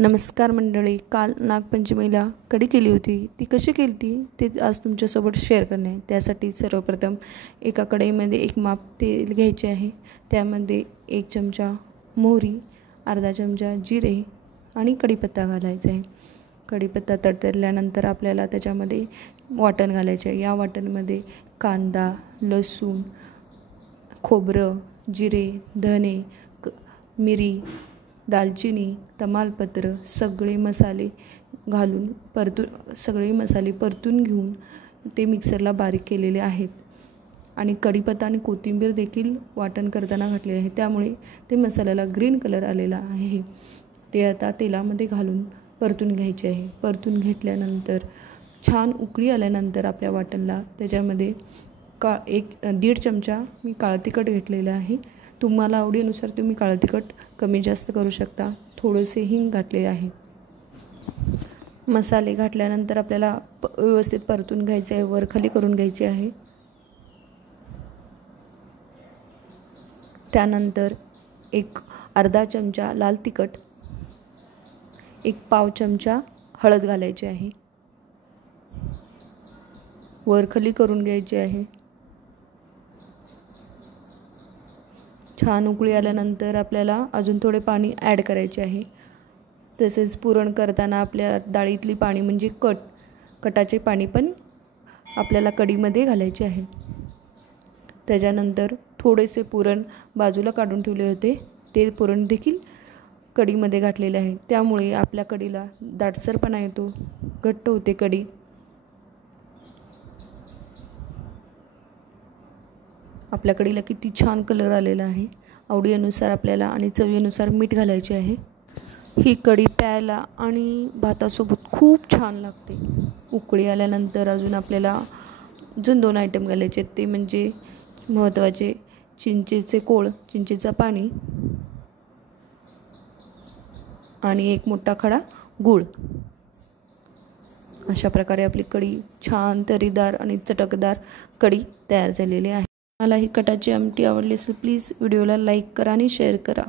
नमस्कार मंडळी, काल नागपंचमीला कढी केली होती. ती कशी केली होती ते आज तुमच्यासोबत शेअर करणे आहे. त्यासाठी सर्वप्रथम एका कढईमध्ये एक माप तेल घ्यायचे आहे. त्यामध्ये 1 चमचा मोहरी, अर्धा चमचा जिरे आणि कढीपत्ता घालायचा आहे. कढीपत्ता तडतडल्यानंतर आपल्याला त्याच्यामध्ये वाटण घालायचे आहे. या वाटणमध्ये कांदा, लसूण, खोबरं, जिरे, धने, मिरी, दालचिनी, तमालपत्र सगळे मसाले घालून सगळे मसाले परतून घेऊन ते मिक्सरला बारीक केलेले आहेत. आणि कढीपत्ता आणि कोथिंबीर देखील वाटण करताना घातलेले आहे, त्यामुळे ते मसाल्याला ग्रीन कलर आलेला आहे. ते आता तेलामध्ये घालून परतून घ्यायचे आहे. परतून घेतल्यानंतर छान उकळी आल्यानंतर आपल्या वाटणला त्याच्यामध्ये 1.5 चमचा मी काळं तिखट घेतलेलं आहे. तुम्हाला आवडीनुसार तुम्ही काळं तिखट कमी जास्त करू शकता. थोडेसे हिंग घातले आहे. मसाले घातल्यानंतर आपल्याला व्यवस्थित परतून घ्यायचे आहे, वरखाली करून घ्यायचे आहे. त्यानंतर अर्धा चमचा लाल तिखट, 1 चमचा हळद घालायची आहे. वरखाली करून घ्यायचे आहे. छान उकळी आल्यानंतर आपल्याला अजून थोडे पाणी ॲड करायचे आहे. तसेच पुरण करताना आपल्या डाळीतली पाणी म्हणजे कटाचे पाणी पण आपल्याला कढीमध्ये घालायचे आहे. त्याच्यानंतर थोडेसे पुरण बाजूला काढून ठेवले होते, ते पुरण देखील कढीमध्ये घातलेले आहे. त्यामुळे आपल्या कढीला दाटसरपणा येतो, घट्ट होते कढी. आपल्या कढीला किती छान कलर आलेला आहे. आवडीनुसार आपल्याला आणि चवीनुसार मीठ घालायचे आहे. ही कढी प्यायला आणि भातासोबत खूप छान लागते. उकळी आल्यानंतर अजून आपल्याला 2 आयटम घालायचे, ते म्हणजे महत्त्वाचे चिंचेचे कोळ, चिंचेचा पाणी आणि 1 मोठा खडा गूळ. अशा प्रकारे आपली कढी छान तरीदार आणि चटकदार कढी तयार झालेली आहे. मला ही कटाची आमटी आवडली असेल प्लीज व्हिडिओला लाईक करा आणि शेअर करा.